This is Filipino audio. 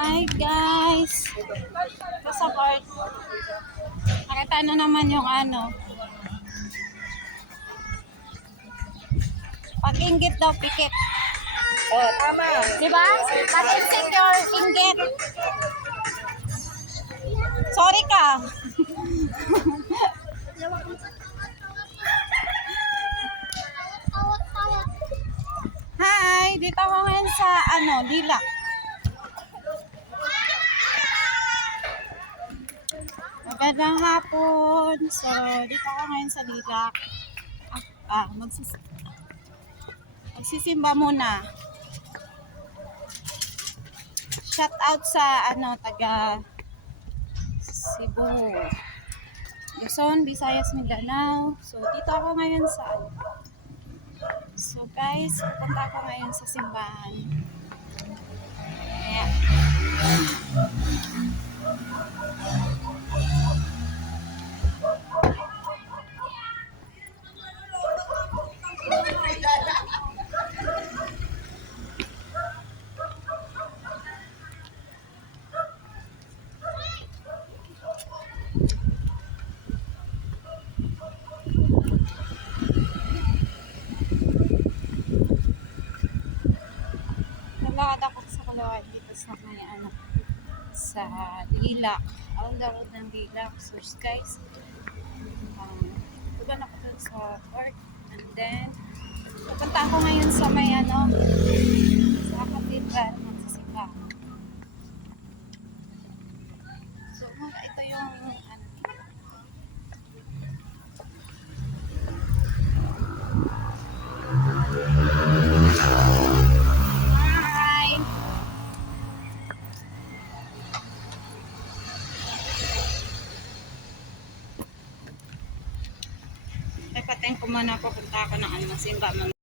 Hi guys! Ito sa part. Nakita na naman yung ano. Pag-inggit daw, pikit. Oh, tama. Diba? Pag-insecure, inggit. Sorry ka. Hi! Dito ako ngayon sa Dilak. Magandang hapon. So, dito ako ngayon sa Dilak. Magsisimba muna. Shout out sa taga Cebu, Luzon, Visayas, Mindanao. So, dito ako ngayon sa So, guys, punta ako ngayon sa simbahan. Ayan. Nalakad ako sa Kalaway dito sa may sa Dilak. All the road ng Dilak. So guys, tugan ako dun sa park. And then, pupunta ako ngayon sa may sa Cathedral ng Sisimbahan. So, ito yung Ay, patayin ko muna, pupunta ako ng simba.